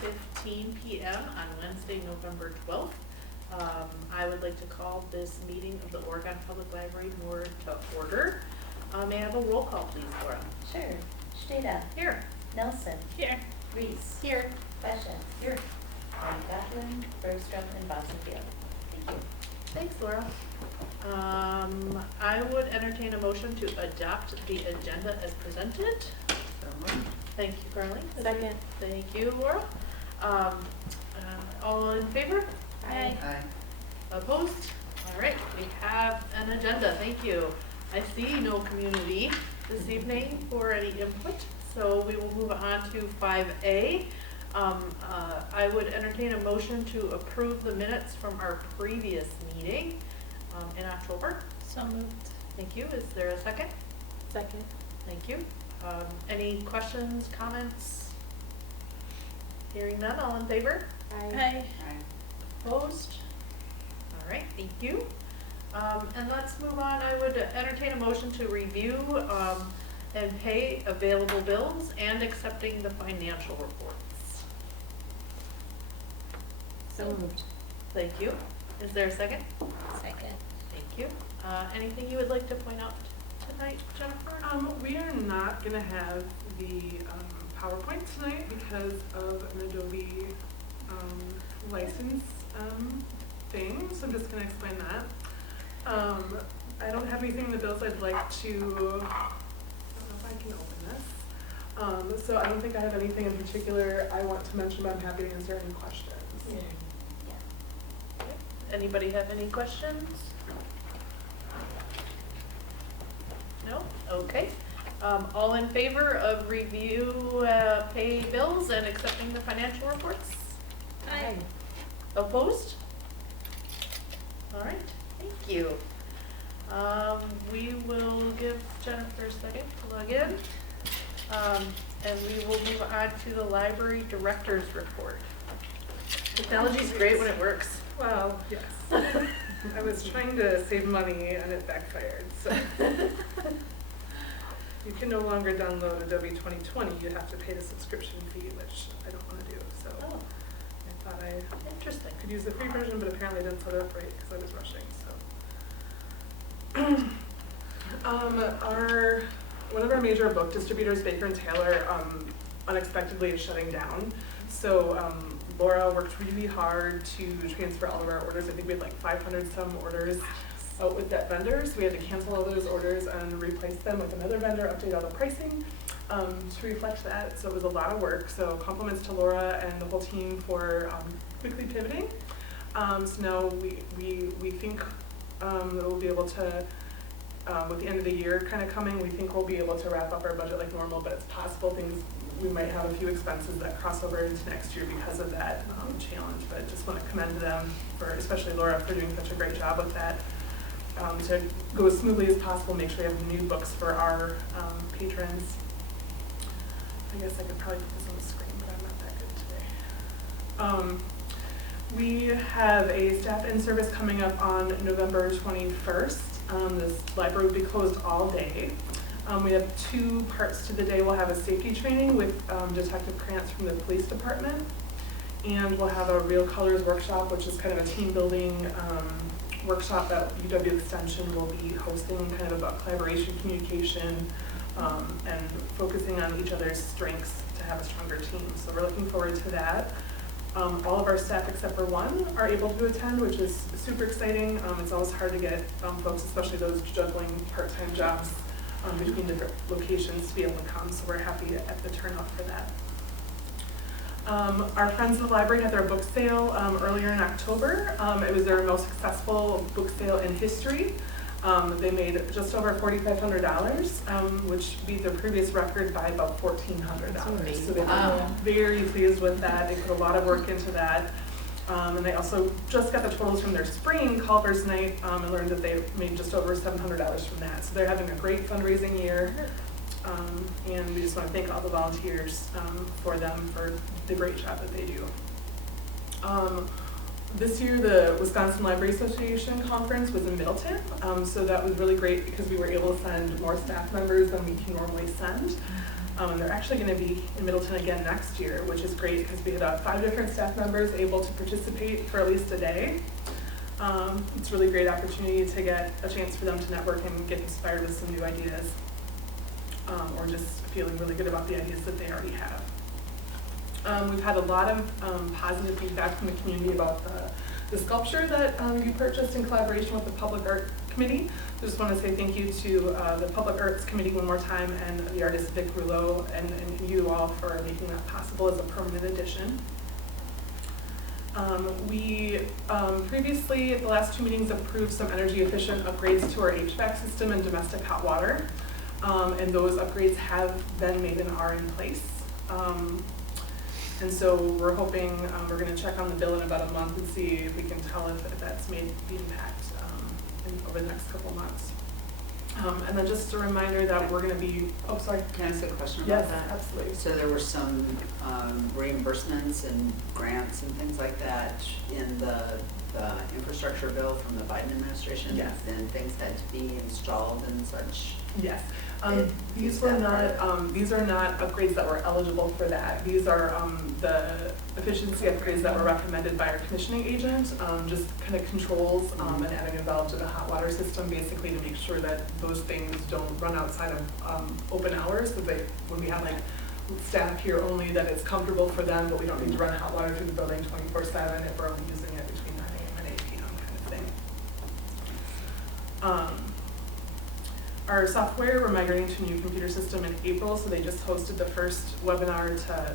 6:15 p.m. on Wednesday, November 12th. I would like to call this meeting of the Oregon Public Library Board to order. May I have a roll call, please, Laura? Sure. Steda. Here. Nelson. Here. Reese. Here. Fashion. Here. And Gatlin, Bergstrom, and Bossenfield. Thank you. Thanks, Laura. I would entertain a motion to adopt the agenda as presented. Thank you, Carly. Second. Thank you, Laura. All in favor? Aye. Opposed? All right, we have an agenda. Thank you. I see no community this evening for any input, so we will move on to 5A. I would entertain a motion to approve the minutes from our previous meeting in October. So moved. Thank you. Is there a second? Second. Thank you. Any questions, comments? Hearing none, all in favor? Aye. Opposed? All right, thank you. And let's move on. I would entertain a motion to review and pay available bills and accepting the financial reports. So moved. Thank you. Is there a second? Second. Thank you. Anything you would like to point out tonight, Jennifer? We are not going to have the PowerPoint tonight because of an Adobe license thing, so I'm just going to explain that. I don't have anything in the bills I'd like to, I don't know if I can open this. So I don't think I have anything in particular I want to mention, but I'm happy to answer any questions. Anybody have any questions? No? Okay. All in favor of review, pay bills and accepting the financial reports? Aye. Opposed? All right, thank you. We will give Jennifer a second to log in. And we will move on to the library director's report. Technology's great when it works. Well, yes. I was trying to save money and it backfired, so. You can no longer download Adobe 2020, you have to pay the subscription fee, which I don't want to do, so. Oh, I thought I interesting. could use the free version, but apparently I didn't set it up right because I was rushing, so. One of our major book distributors, Baker & Taylor, unexpectedly is shutting down. So Laura worked really hard to transfer all of our orders. I think we had like 500 some orders out with that vendor. So we had to cancel all those orders and replace them with another vendor, update all the pricing to reflect that. So it was a lot of work. So compliments to Laura and the whole team for quickly pivoting. So now we think that we'll be able to, with the end of the year kind of coming, we think we'll be able to wrap up our budget like normal, but it's possible we might have a few expenses that cross over into next year because of that challenge. But I just want to commend them, especially Laura, for doing such a great job with that, to go as smoothly as possible, make sure we have new books for our patrons. I guess I could probably put this on the screen, but I'm not that good today. We have a staff in-service coming up on November 21st. This library will be closed all day. We have two parts to the day. We'll have a safety training with Detective Krantz from the police department, and we'll have a Real Colors workshop, which is kind of a team building workshop that UW Extension will be hosting, kind of about collaboration, communication, and focusing on each other's strengths to have a stronger team. So we're looking forward to that. All of our staff except for one are able to attend, which is super exciting. It's always hard to get folks, especially those juggling part-time jobs between different locations, to be able to come. So we're happy at the turnout for that. Our friends in the library had their book sale earlier in October. It was their most successful book sale in history. They made just over $4,500, which beat their previous record by about $1,400. So they were very pleased with that. They put a lot of work into that. And they also just got the totals from their spring Culver's night and learned that they made just over $700 from that. So they're having a great fundraising year. And we just want to thank all the volunteers for the great job that they do. This year, the Wisconsin Library Association conference was in Middleton, so that was really great because we were able to send more staff members than we can normally send. And they're actually gonna be in Middleton again next year, which is great because we had 5 different staff members able to participate for at least a day. It's a really great opportunity to get a chance for them to network and get inspired with some new ideas, or just feeling really good about the ideas that they already have. We've had a lot of positive feedback from the community about the sculpture that you purchased in collaboration with the Public Art Committee. I just want to say thank you to the Public Arts Committee one more time, and the artist Vic Rouleau, and you all for making that possible as a permanent addition. We previously, at the last 2 meetings, approved some energy efficient upgrades to our HVAC system and domestic hot water. And those upgrades have been made and are in place. And so we're hoping, we're gonna check on the bill in about a month and see if we can tell if that's made the impact over the next couple months. And then just a reminder that we're gonna be, oh, sorry. Can I ask a question Yes, about that? absolutely. So there were some reimbursements and grants and things like that in the infrastructure bill from the Biden administration? Yes. And things had to be installed and such? Yes. These Is were that not, these are not upgrades that were eligible for that. These are the efficiency upgrades that were recommended by our commissioning agent, just kind of controls and adding a valve to the hot water system, basically to make sure that those things don't run outside of open hours. So they, when we have like staff here only, that it's comfortable for them, but we don't need to run hot water through the building 24/7 if we're only using it between 9 a.m. and 8 p.m. kind of thing. Our software, we're migrating to a new computer system in April, so they just hosted the first webinar to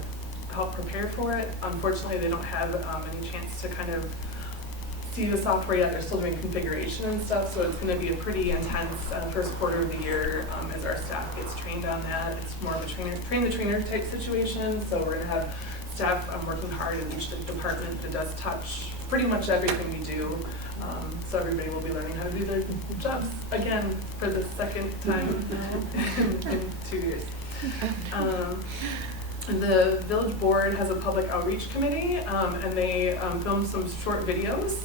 help prepare for it. Unfortunately, they don't have any chance to kind of see the software yet. They're still doing configuration and stuff, so it's gonna be a pretty intense first quarter of the year as our staff gets trained on that. It's more of a train-the-trainer type situation, so we're gonna have staff working hard in each department that does touch pretty much everything we do. So everybody will be learning how to do their jobs again for the second time in 2 years. The village board has a public outreach committee, and they filmed some short videos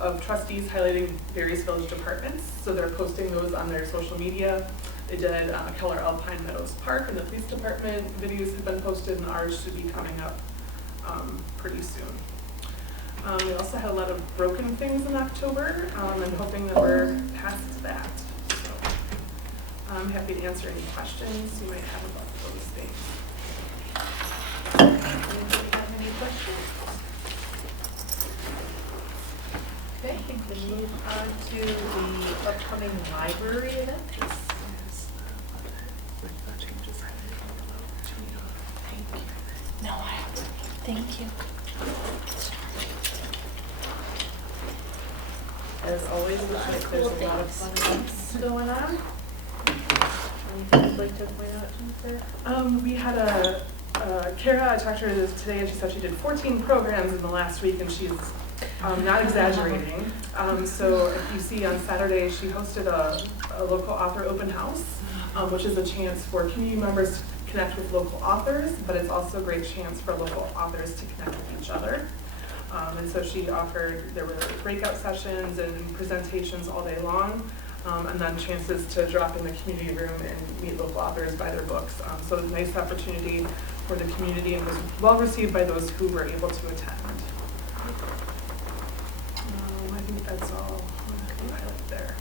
of trustees highlighting various village departments. So they're posting those on their social media. They did Keller Alpine Meadows Park and the police department videos have been posted, and ours should be coming up pretty soon. We also had a lot of broken things in October, and hoping that we're past that. So I'm happy to answer any questions you might have about those things. Anybody have any questions? Okay, I think we move on to the upcoming library event. No, thank you. As always, looks like there's a lot of fun events going on. Anything you'd like to point out, Jennifer? We had Kara, I talked to her today, and she said she did 14 programs in the last week, and she's not exaggerating. So if you see on Saturday, she hosted a local author open house, which is a chance for community members to connect with local authors, but it's also a great chance for local authors to connect with each other. And so she offered, there were breakout sessions and presentations all day long, and then chances to drop in the community room and meet local authors, buy their books. So it was a nice opportunity for the community and was well received by those who were able to attend. I think that's all I highlight there.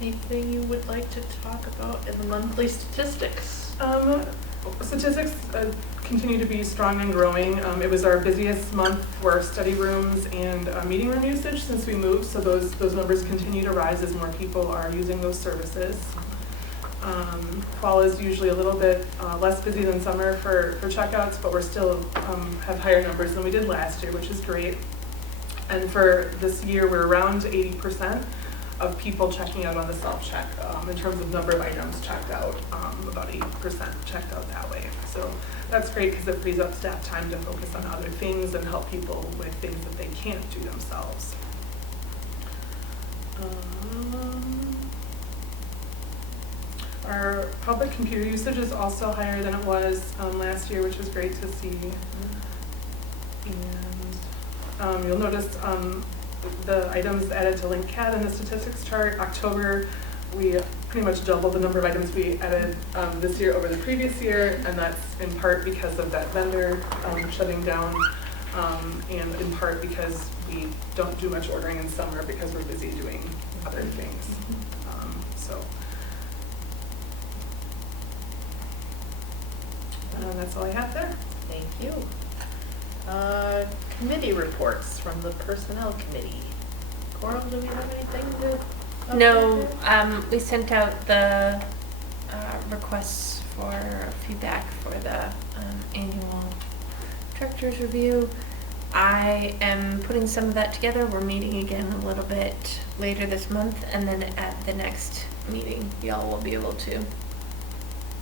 Anything you would like to talk about in the monthly statistics? Statistics continue to be strong and growing. It was our busiest month for study rooms and meeting room usage since we moved, so those numbers continue to rise as more people are using those services. Fall is usually a little bit less busy than summer for checkouts, but we're still have higher numbers than we did last year, which is great. And for this year, we're around 80% of people checking out on the self-check in terms of number of items checked out, about 80% checked out that way. So that's great because it frees up staff time to focus on other things and help people with things that they can't do themselves. Our public computer usage is also higher than it was last year, which was great to see. And you'll notice the items added to LinkCAT in the statistics chart. October we pretty much doubled the number of items we added this year over the previous year, and that's in part because of that vendor shutting down, and in part because we don't do much ordering in summer because we're busy doing other things. So that's all I have there. Thank you. Committee reports from the Personnel Committee. Coral, do we have anything to update No, there? we sent out the requests for feedback for the annual director's review. I am putting some of that together. We're meeting again a little bit later this month, and then at the next meeting, y'all will be able to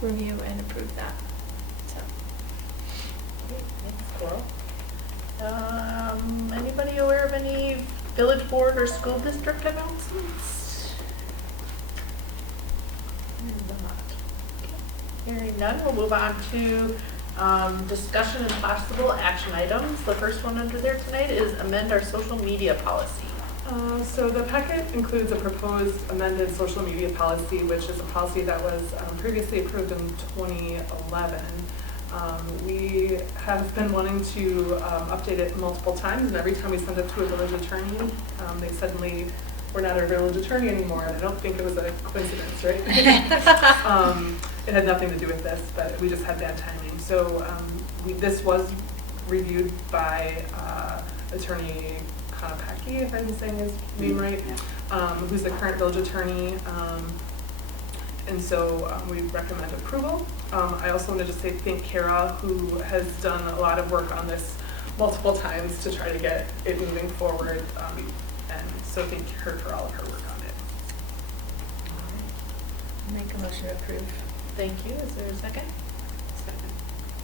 review and approve that. So, Great, thanks, Coral. Anybody aware of any village board or school district announcements? Hearing none, we'll move on to discussion and possible action items. The first one under there tonight is amend our social media policy. So the packet includes a proposed amended social media policy, which is a policy that was previously approved in 2011. We have been wanting to update it multiple times, and every time we send it to a village attorney, they suddenly, we're not our village attorney anymore, and I don't think it was a coincidence, right? It had nothing to do with this, but we just had bad timing. So this was reviewed by Attorney Konopacki, if I'm saying his name right, who's the current village attorney. And so we recommend approval. I also want to just say thank Kara, who has done a lot of work on this multiple times to try to get it moving forward. And so thank her for all of her work on it. make a motion to approve. Thank you. Is there a second? Second.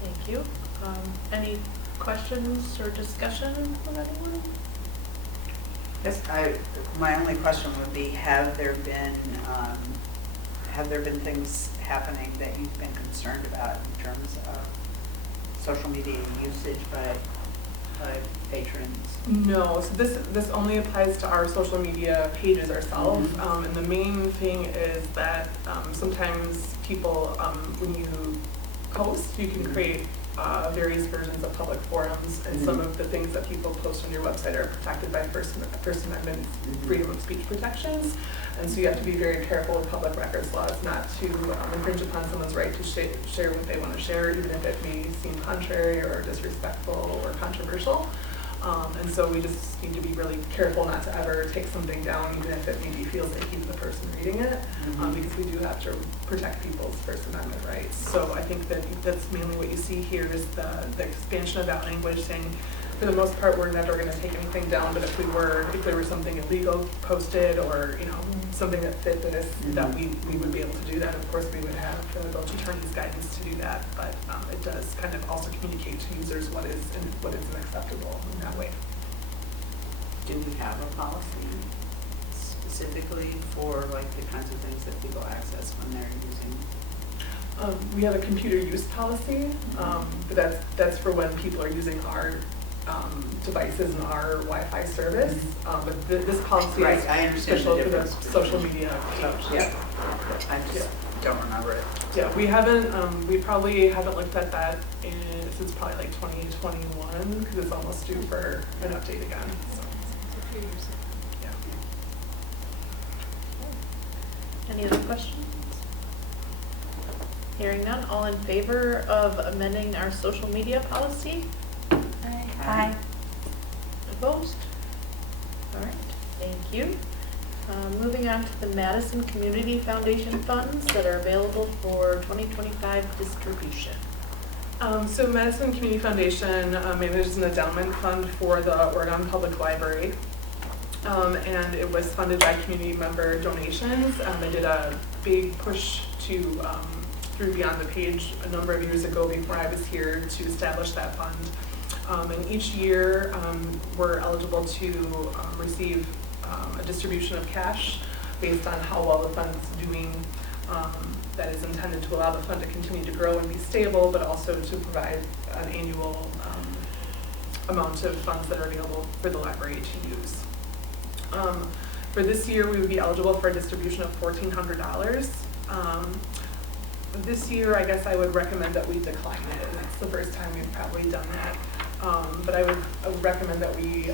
Thank you. Any questions or discussion from anyone? Yes, my only question would be, have there been things happening that you've been concerned about in terms of social media usage by patrons? No, so this only applies to our social media pages ourselves. And the main thing is that sometimes people, when you post, you can create various versions of public forums, and some of the things that people post on your website are protected by First Amendment freedom of speech protections. And so you have to be very careful with public records laws not to infringe upon someone's right to share what they want to share, even if it may seem contrary or disrespectful or controversial. And so we just need to be really careful not to ever take something down, even if it maybe feels icky to the person reading it, because we do have to protect people's First Amendment rights. So I think that that's mainly what you see here is the expansion of that language, saying for the most part we're never going to take anything down, but if there were something illegal posted or something that fit this, that we would be able to do that. Of course, we would have the village attorney's guidance to do that, but it does kind of also communicate to users what is unacceptable in that way. Do we have a policy specifically for like the kinds of things that people access when they're using? We have a computer use policy, but that's for when people are using our devices and our Wi-Fi service. But this policy Right, is I understand special the for the difference social between- media page. Yeah, I just don't remember it. Yeah, we haven't, we probably haven't looked at that since probably like 2021, because it's almost due for an update again, so. Yeah. Any other questions? Hearing none, all in favor of amending our social media policy? Aye. Opposed? All right, thank you. Moving on to the Madison Community Foundation funds that are available for 2025 distribution. So Madison Community Foundation manages an endowment fund for the Oregon Public Library. And it was funded by community member donations. They did a big push to through Beyond the Page a number of years ago before I was here to establish that fund. And each year we're eligible to receive a distribution of cash based on how well the fund's doing. That is intended to allow the fund to continue to grow and be stable, but also to provide an annual amount of funds that are available for the library to use. For this year, we would be eligible for a distribution of $1,400. This year, I guess I would recommend that we decline it, and that's the first time we've probably done that. But I would recommend that we,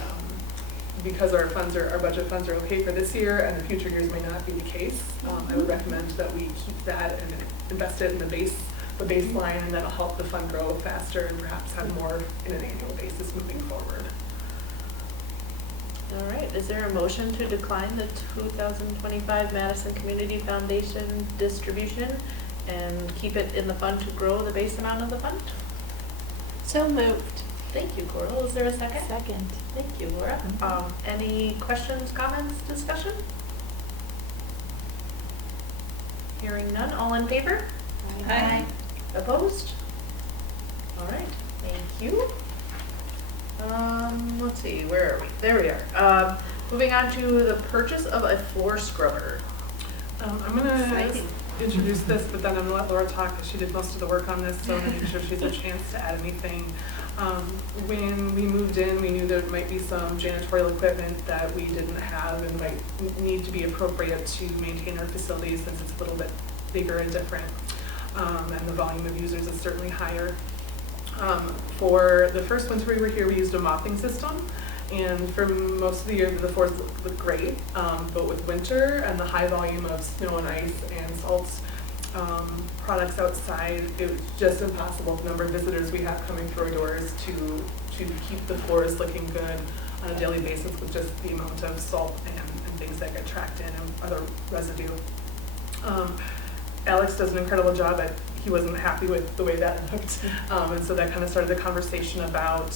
because our budget funds are okay for this year, and the future years may not be the case, I would recommend that we keep that and invest it in the baseline, and that'll help the fund grow faster and perhaps have more in an annual basis moving forward. All right, is there a motion to decline the 2025 Madison Community Foundation distribution and keep it in the fund to grow the base amount of the fund? So moved. Thank you, Coral. Is there a second? Second. Thank you, Laura. Any questions, comments, discussion? Hearing none, all in favor? Aye. Opposed? All right, thank you. Let's see, where are we? There we are. Moving on to the purchase of a floor scrubber. I'm gonna Exciting. introduce this, but then I'm gonna let Laura talk, because she did most of the work on this, so I'm gonna make sure she has a chance to add anything. When we moved in, we knew there might be some janitorial equipment that we didn't have and might need to be appropriate to maintain our facilities, since it's a little bit bigger and different, and the volume of users is certainly higher. For the first winter we were here, we used a mopping system, and for most of the year the floors looked great, but with winter and the high volume of snow and ice and salt products outside, it was just impossible, the number of visitors we have coming through our doors, to keep the floors looking good on a daily basis with just the amount of salt and things that get tracked in and other residue. Alex does an incredible job at, he wasn't happy with the way that looked, and so that kind of started the conversation about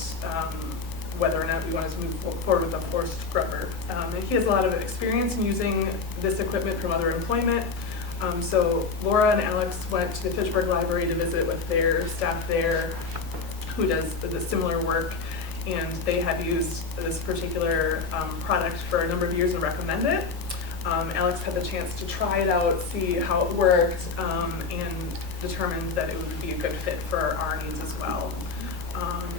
whether or not we wanted to move forward with a floor scrubber. And he has a lot of experience in using this equipment from other employment. So Laura and Alex went to the Fitchburg Library to visit with their staff there, who does the similar work, and they have used this particular product for a number of years and recommend it. Alex had the chance to try it out, see how it worked, and determined that it would be a good fit for our needs as well.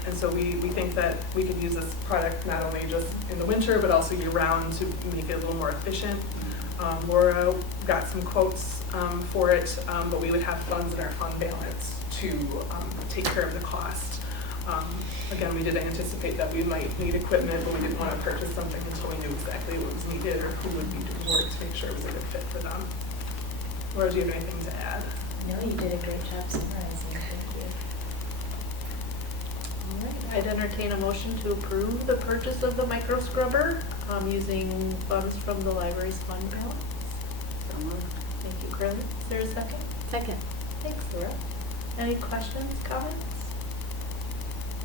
And so we think that we could use this product not only just in the winter, but also year-round to make it a little more efficient. Laura got some quotes for it, but we would have funds in our fund balance to take care of the cost. Again, we did anticipate that we might need equipment, but we didn't want to purchase something until we knew exactly what was needed or who would be doing work to make sure it was a good fit for them. Laura, do you have anything to add? No, you did a great job summarizing, thank you. All right, I'd entertain a motion to approve the purchase of the micro scrubber using funds from the library's fund balance. So moved. Thank you, Carly. Is there a second? Second. Thanks, Laura. Any questions, comments?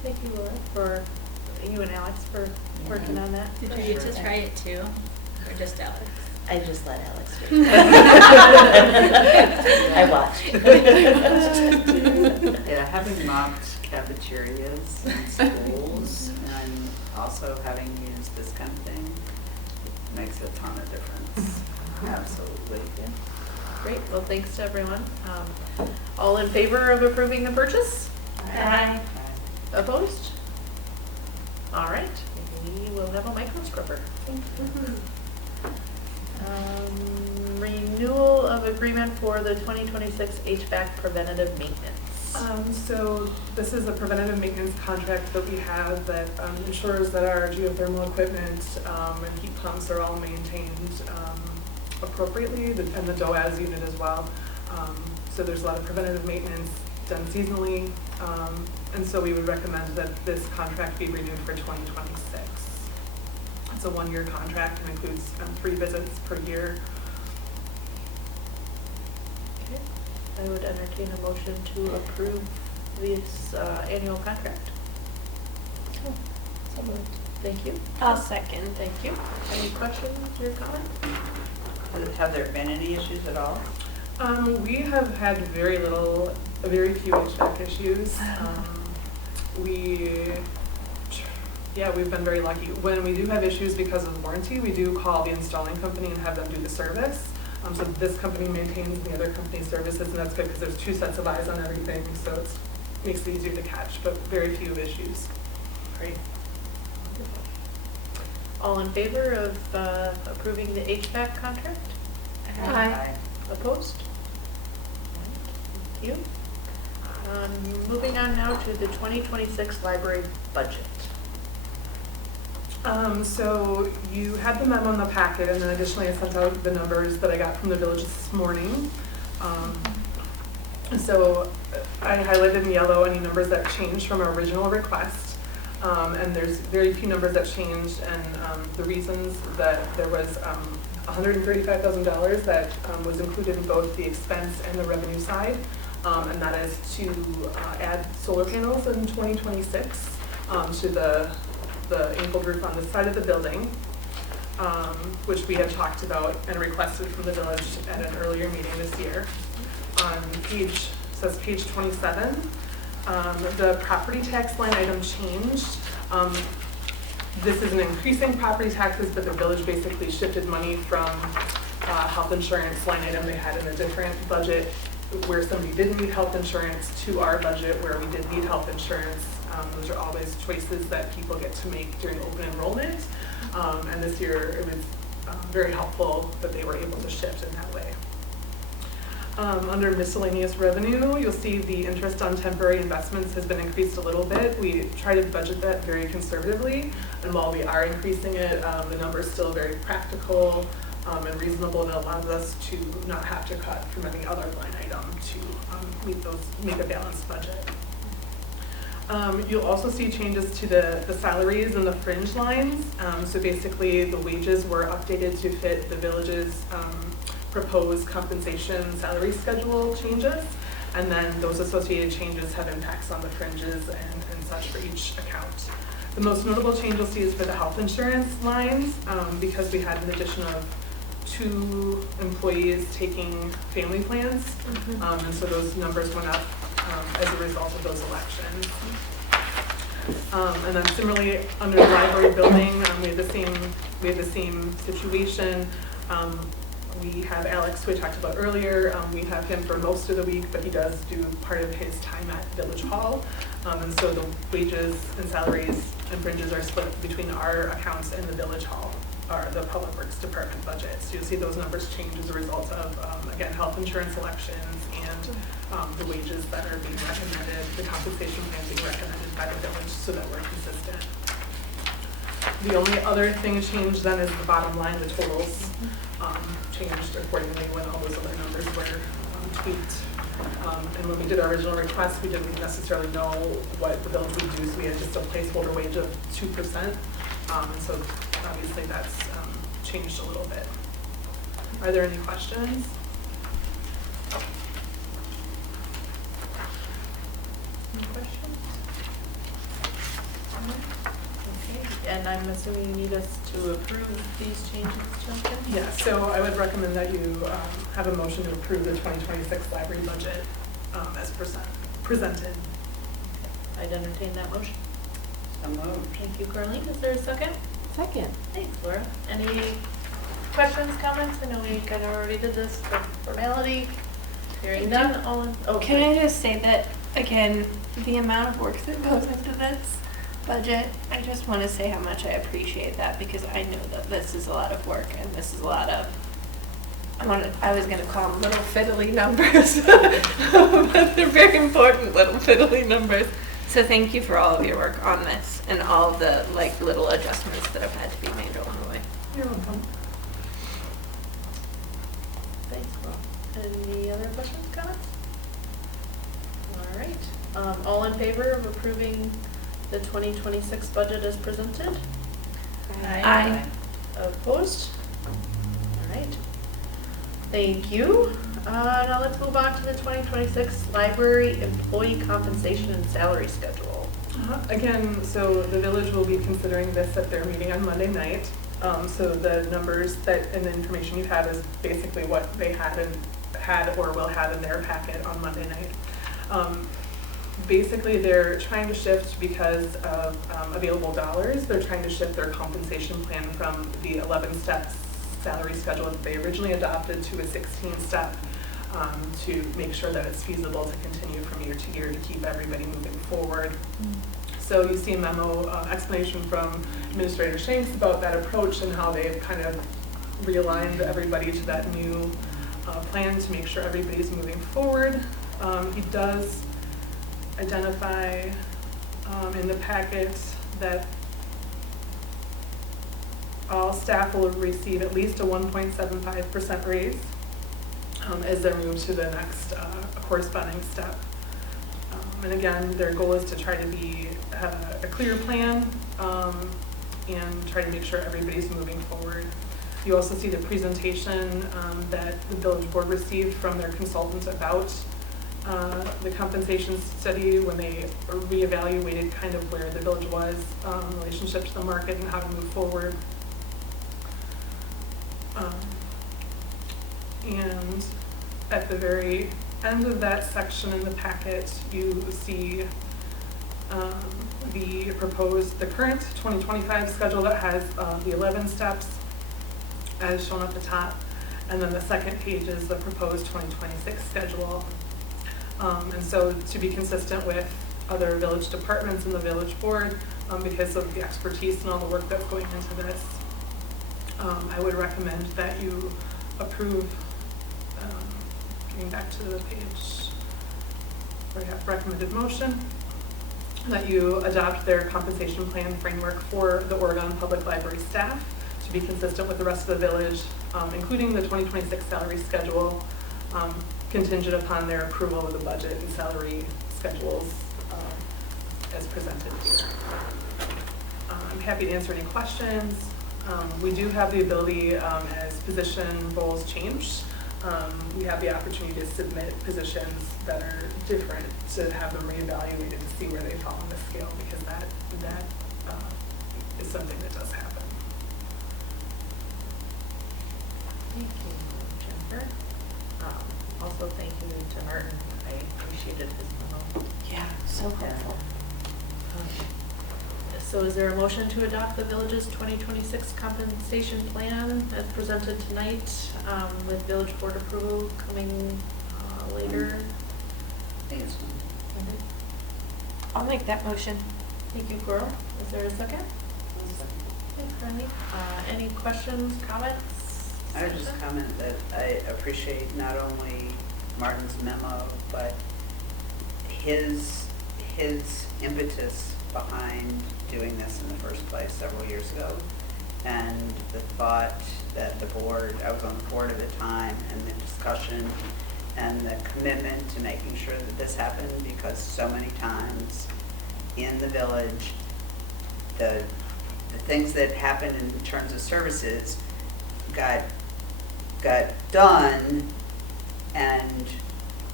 Thank you, Laura, for, you and Alex for working on that. Did you get to try it too, or just Alex? I just let Alex do it. I watched. Yeah, having mopped cafeterias and schools, and also having used this kind of thing, makes a ton of difference. Absolutely. Yeah. Great, well, thanks to everyone. All in favor of approving the purchase? Aye. Opposed? All right, we will have a micro scrubber. Renewal of agreement for the 2026 HVAC preventative maintenance. So this is a preventative maintenance contract that we have that ensures that our geothermal equipment and heat pumps are all maintained appropriately, and the DOAS unit as well. So there's a lot of preventative maintenance done seasonally, and so we would recommend that this contract be renewed for 2026. It's a one-year contract and includes 3 visits per year. Okay, I would entertain a motion to approve this annual contract. So moved. Thank you. I'll second. Thank you. Any questions or comments? Have there been any issues at all? We have had very few HVAC issues. We've been very lucky. When we do have issues because of warranty, we do call the installing company and have them do the service. So this company maintains the other company's services, and that's good because there's 2 sets of eyes on everything, so it makes it easier to catch, but very few issues. Great. All in favor of approving the HVAC contract? Aye. Opposed? Thank you. Moving on now to the 2026 library budget. So you had the memo in the packet, and then additionally I sent out the numbers that I got from the village this morning. So I highlighted in yellow any numbers that changed from our original request. And there's very few numbers that changed, and the reasons that there was $135,000 that was included in both the expense and the revenue side, and that is to add solar panels in 2026 to the angled roof on this side of the building, which we had talked about and requested from the village at an earlier meeting this year. On page 27, the property tax line item changed. This is an increasing property taxes, but the village basically shifted money from health insurance line item they had in a different budget where somebody didn't need health insurance to our budget where we did need health insurance. Those are always choices that people get to make during open enrollment. And this year it was very helpful that they were able to shift in that way. Under miscellaneous revenue, you'll see the interest on temporary investments has been increased a little bit. We try to budget that very conservatively, and while we are increasing it, the number is still very practical and reasonable, and it allows us to not have to cut from any other line item to make a balanced budget. You'll also see changes to the salaries and the fringe lines. So basically, the wages were updated to fit the village's proposed compensation salary schedule changes, and then those associated changes have impacts on the fringes and such for each account. The most notable change you'll see is for the health insurance lines, because we had an addition of 2 employees taking family plans, and so those numbers went up as a result of those elections. And then similarly, under the library building, we have the same situation. We have Alex, who I talked about earlier. We have him for most of the week, but he does do part of his time at Village Hall. And so the wages and salaries and fringes are split between our accounts and the Village Hall, or the Public Works Department budget. So you'll see those numbers change as a result of, again, health insurance elections and the wages that are being recommended, the compensation plan being recommended by the village so that we're consistent. The only other thing changed then is the bottom line, the totals changed accordingly when all those other numbers were tweaked. And when we did our original request, we didn't necessarily know what the village would do, so we had just a placeholder wage of 2%. And so obviously that's changed a little bit. Are there any questions? Any questions? Okay, and I'm assuming you need us to approve these changes, Justin? Yeah, so I would recommend that you have a motion to approve the 2026 library budget as presented. I'd entertain that motion. So moved. Thank you, Carleen. Is there a second? Second. Thanks, Laura. Any questions, comments? I know we kind of already did this for formality. Hearing none, all in, oh, Can sorry. I just say that, again, the amount of work that goes into this budget, I just want to say how much I appreciate that, because I know that this is a lot of work and this is a lot of, I was going to call them little fiddly numbers, but they're very important little fiddly numbers. So thank you for all of your work on this and all of the little adjustments that have had to be made along the way. You're welcome. Thanks, Laura. Any other questions, comments? All right. All in favor of approving the 2026 budget as presented? Aye. Opposed? All right. Thank you. Now let's move on to the 2026 library employee compensation and salary schedule. Again, so the village will be considering this at their meeting on Monday night. So the numbers and the information you have is basically what they had or will have in their packet on Monday night. Basically, they're trying to shift because of available dollars. They're trying to shift their compensation plan from the 11-step salary schedule that they originally adopted to a 16-step to make sure that it's feasible to continue from year to year to keep everybody moving forward. So you see a memo explanation from Administrator Shanks about that approach and how they've kind of realigned everybody to that new plan to make sure everybody's moving forward. He does identify in the packet that all staff will receive at least a 1.75% raise as they move to the next corresponding step. And again, their goal is to try to have a clear plan and try to make sure everybody's moving forward. You also see the presentation that the village board received from their consultants about the compensation study when they reevaluated kind of where the village was in relationship to the market and how to move forward. And at the very end of that section in the packet, you see the current 2025 schedule that has the 11 steps as shown at the top, and then the second page is the proposed 2026 schedule. And so to be consistent with other village departments and the village board, because of the expertise and all the work that's going into this, I would recommend that you approve, getting back to the page where I have recommended motion, that you adopt their compensation plan framework for the Oregon Public Library staff to be consistent with the rest of the village, including the 2026 salary schedule, contingent upon their approval of the budget and salary schedules as presented here. I'm happy to answer any questions. We do have the ability, as position roles change, we have the opportunity to submit positions that are different, to have them reevaluated to see where they fall on the scale, because that is something that does happen. Thank you, Jennifer. Also, thank you to Martin. I appreciated his memo. Yeah, so helpful. So is there a motion to adopt the village's 2026 compensation plan as presented tonight, with village board approval coming later? I think it's fine. I'll make that motion. Thank you, Coral. Is there a second? Thanks, Carly. Any questions, comments? I would just comment that I appreciate not only Martin's memo, but his impetus behind doing this in the first place several years ago, and the thought that the board, I was on the board at the time, and the discussion and the commitment to making sure that this happened, because so many times in the village, the things that happened in terms of services got done, and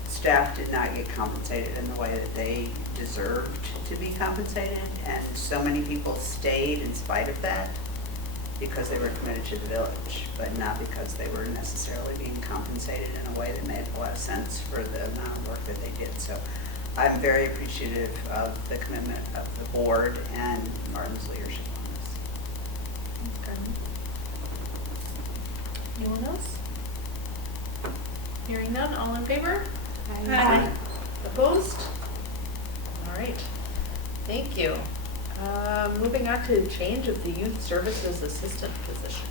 staff did not get compensated in the way that they deserved to be compensated, and so many people stayed in spite of that because they were committed to the village, but not because they were necessarily being compensated in a way that made a lot of sense for the amount of work that they did. So I'm very appreciative of the commitment of the board and Martin's leadership on this. Okay. Anyone else? Hearing none, all in favor? Aye. Opposed? All right, thank you. Moving on to change of the youth services assistant position.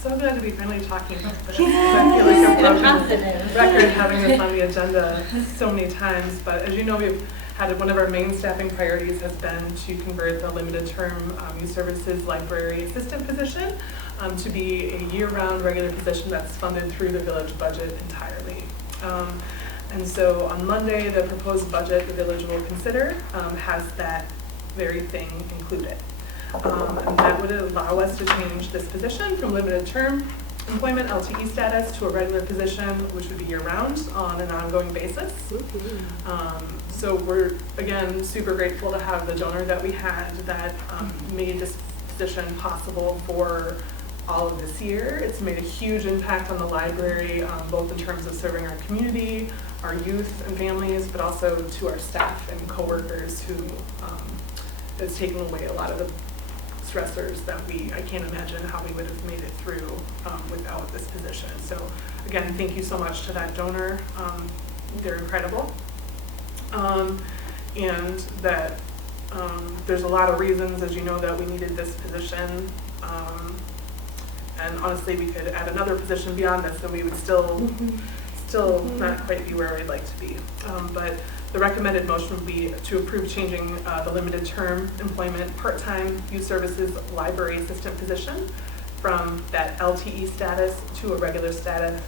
So glad to be finally talking about this. I feel like I've broken record having this on the agenda so many times, but as you know, we've had one of our main staffing priorities has been to convert the limited term youth services library assistant position to be a year-round regular position that's funded through the village budget entirely. And so on Monday, the proposed budget the village will consider has that very thing included. And that would allow us to change this position from limited term employment LTE status to a regular position, which would be year-round on an ongoing basis. So we're, again, super grateful to have the donor that we had that made this position possible for all of this year. It's made a huge impact on the library, both in terms of serving our community, our youth and families, but also to our staff and coworkers who has taken away a lot of the stressors that I can't imagine how we would have made it through without this position. So again, thank you so much to that donor. They're incredible. And that There's a lot of reasons, as you know, that we needed this position. And honestly, we could add another position beyond this and we would still not quite be where we'd like to be. But the recommended motion would be to approve changing the limited term employment part-time youth services library assistant position from that LTE status to a regular status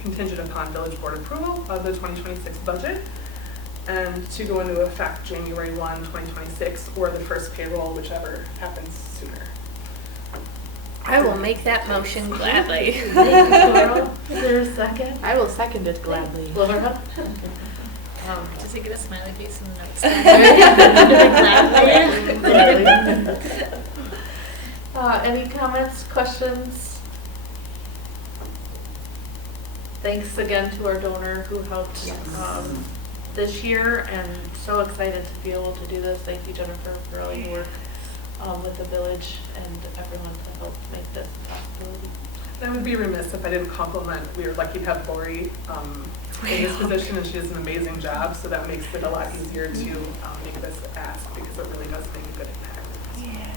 contingent upon village board approval of the 2026 budget, and to go into effect January 1, 2026, or the first payroll, whichever happens sooner. I will make that motion gladly. Thank you, Laurel. Is there a second? I will second it gladly. Laura? Does it get a smiley face in the notes? Any comments, questions? Thanks again to our donor who helped this year, and so excited to be able to do this. Thank you, Jennifer, for all your work with the village and everyone to help make this a possibility. I would be remiss if I didn't compliment, we were lucky to have Lori in this position, and she does an amazing job, so that makes it a lot easier to make this ask, because it really does make a good impact.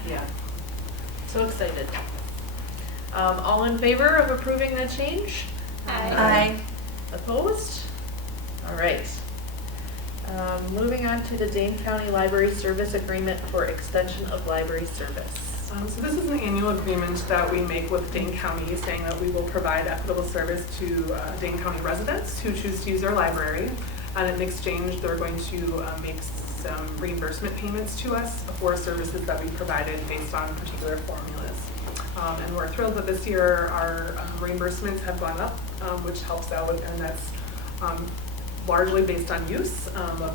Yeah. So excited. All in favor of approving the change? Aye. Opposed? All right. Moving on to the Dane County Library Service Agreement for extension of library service. So this is an annual agreement that we make with Dane County, saying that we will provide equitable service to Dane County residents who choose to use our library. And in exchange, they're going to make some reimbursement payments to us for services that we provided based on particular formulas. And we're thrilled that this year our reimbursements have gone up, which helps out, and that's largely based on use, a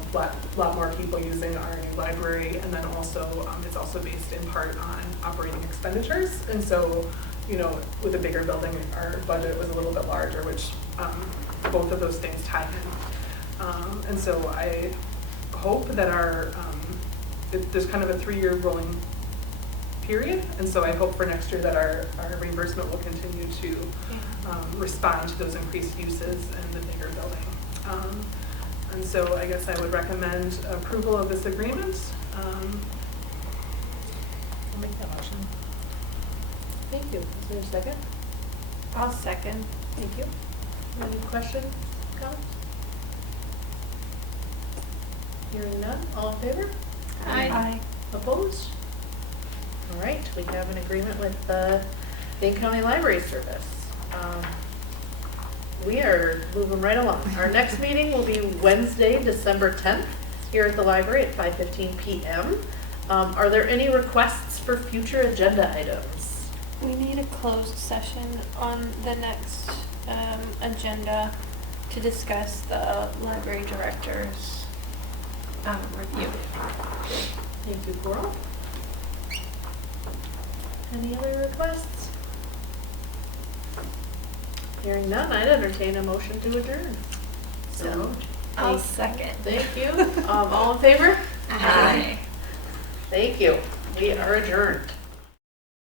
lot more people using our new library, and then also it's also based in part on operating expenditures. And so, you know, with a bigger building, our budget was a little bit larger, which both of those things tie in. And so I hope that there's kind of a 3-year rolling period, and so I hope for next year that our reimbursement will continue to respond to those increased uses in the bigger building. And so I guess I would recommend approval of this agreement. I'll make that motion. Thank you. Is there a second? I'll second. Thank you. Any questions, comments? Hearing none, all in favor? Aye. Opposed? All right, we have an agreement with the Dane County Library Service. We are moving right along. Our next meeting will be Wednesday, December 10th, here at the library at 5:15 p.m. Are there any requests for future agenda items? We need a closed session on the next agenda to discuss the library director's review. Thank you, Coral. Any other requests? Hearing none, I'd entertain a motion to adjourn. So moved. I'll second. Thank you. All in favor? Aye. Thank you. We are adjourned.